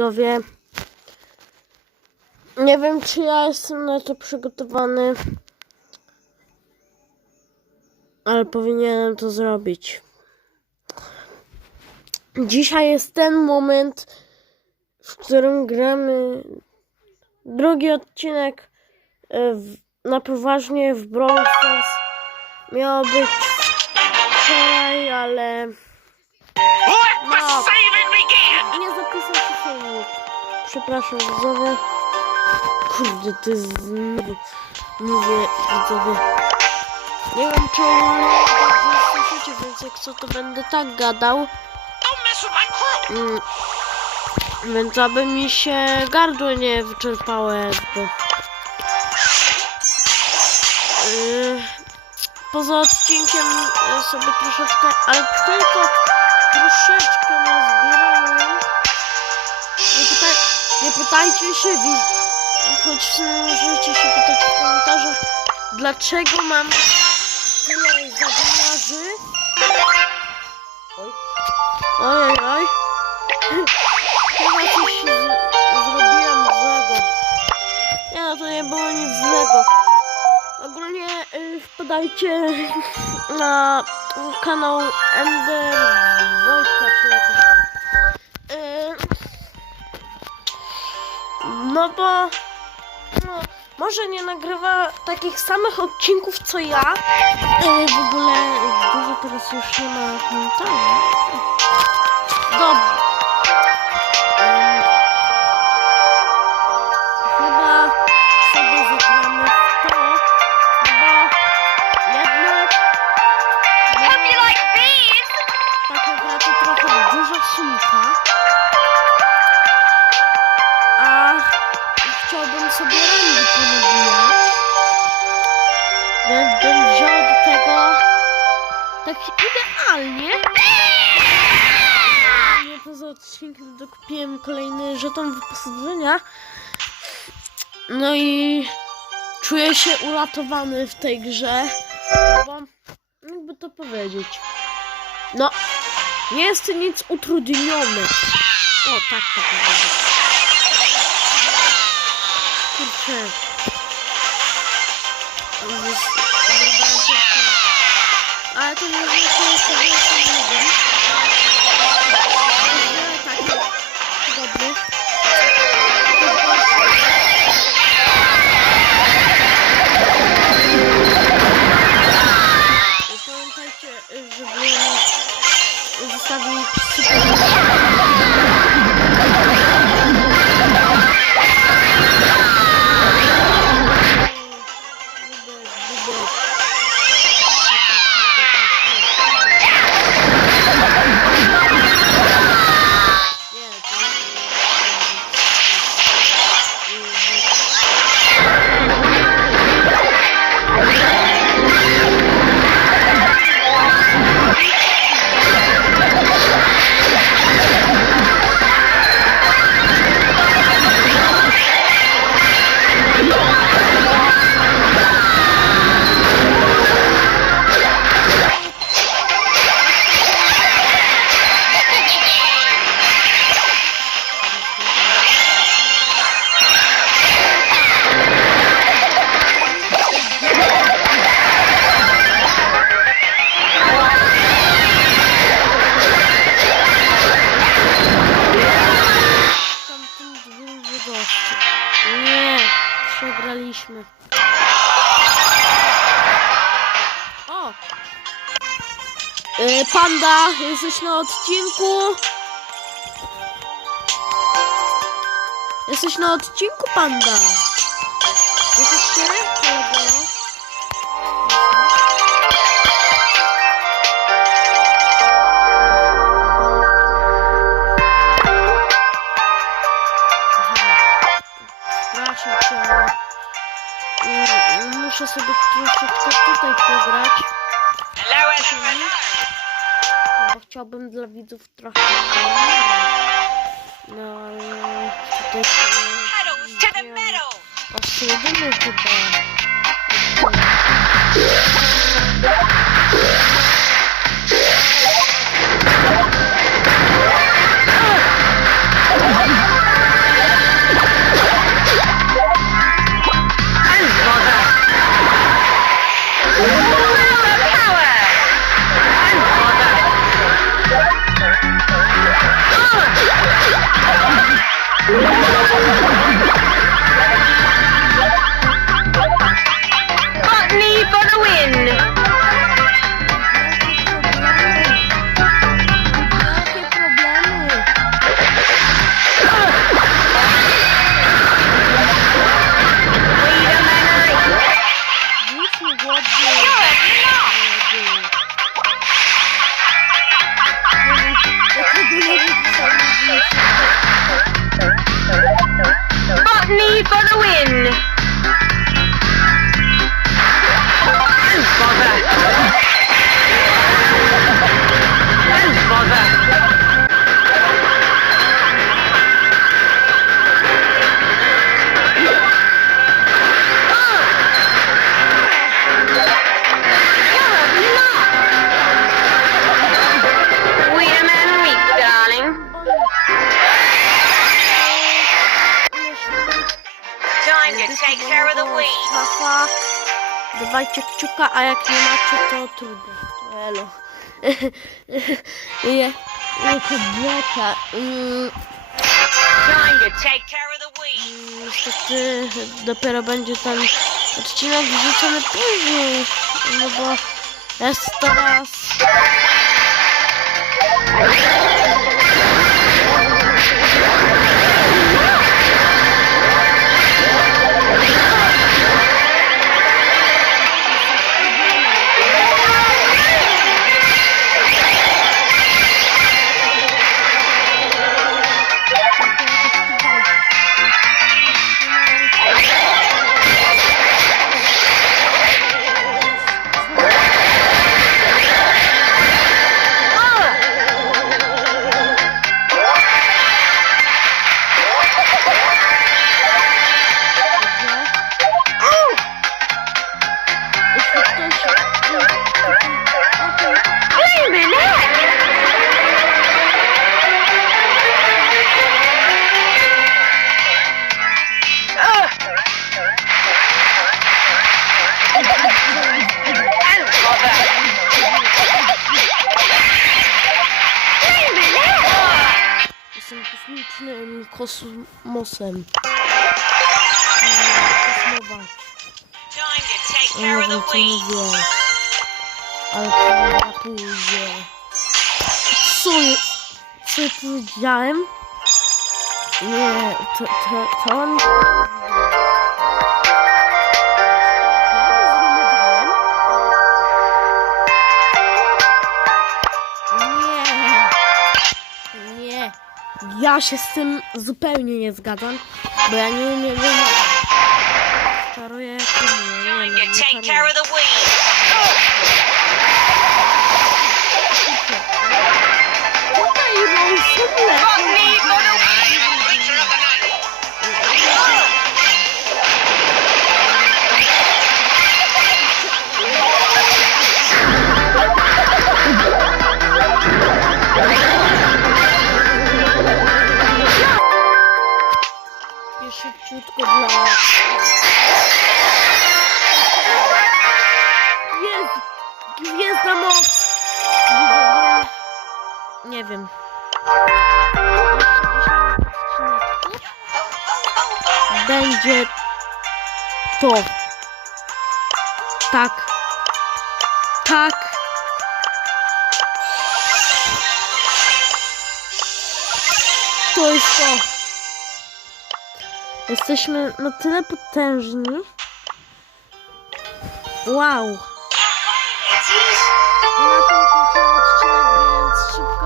widzowie. Nie wiem, czy ja jestem na to przygotowany, ale powinienem to zrobić. Dzisiaj jest ten moment, w którym gramy drugi odcinek e, w, na poważnie w Brawl Stars. Miało być wczoraj, ale No. Begin! nie zapisał się. Przepraszam, widzowie. Kurde, to jest znowu... Mówię, widzowie. Nie wiem, czy dobrze słyszycie, więc jak co, to będę tak gadał. Mm, więc aby mi się gardło nie wyczerpało jakby. Yy, poza odcinkiem y, sobie troszeczkę, ale tylko troszeczkę nazbierałem. Nie, pytaj, nie pytajcie się, choć możecie się pytać w komentarzach, dlaczego mam tyle zadymiarzy. Oj. Oj, oj. Chyba coś z, zrobiłem złego. Nie no, to nie było nic złego. Ogólnie y, wpadajcie na kanał Ender Wojtka czy jakoś no bo no, może nie nagrywa takich samych odcinków co ja. Y, w ogóle dużo teraz już nie ma komentarzy. Dobrze. Tak idealnie. Nie poza odcinkiem dokupiłem kolejny żeton wyposażenia. No i czuję się uratowany w tej grze. Bo jakby to powiedzieć. No, nie jest to nic utrudnione. O, tak to powiedzieć. Kurczę. Ale to Panda, jesteś na odcinku? Jesteś na odcinku, Panda. Jesteście, mm, muszę sobie troszeczkę tutaj pograć. Hello, Czasami. Chciałbym dla widzów trochę. No ale to metal! pasujemy chyba. Take care of the. Dawajcie kciuka, a jak nie macie, to trudno. Elo. Je, jaka bleka. Niestety dopiero będzie ten odcinek wrzucony później. No bo jest teraz... Jestem kosmicznym kosmosem. Kosmować. Time to take Nie care of wiem the co weeds. Ja się z tym zupełnie nie zgadzam, bo ja nie umiem Gwiezdna moc! Nie wiem. Będzie to. Tak. Tak. To jest to. Jesteśmy na tyle potężni. Wow. I na tym kończymy odcinek, więc szybko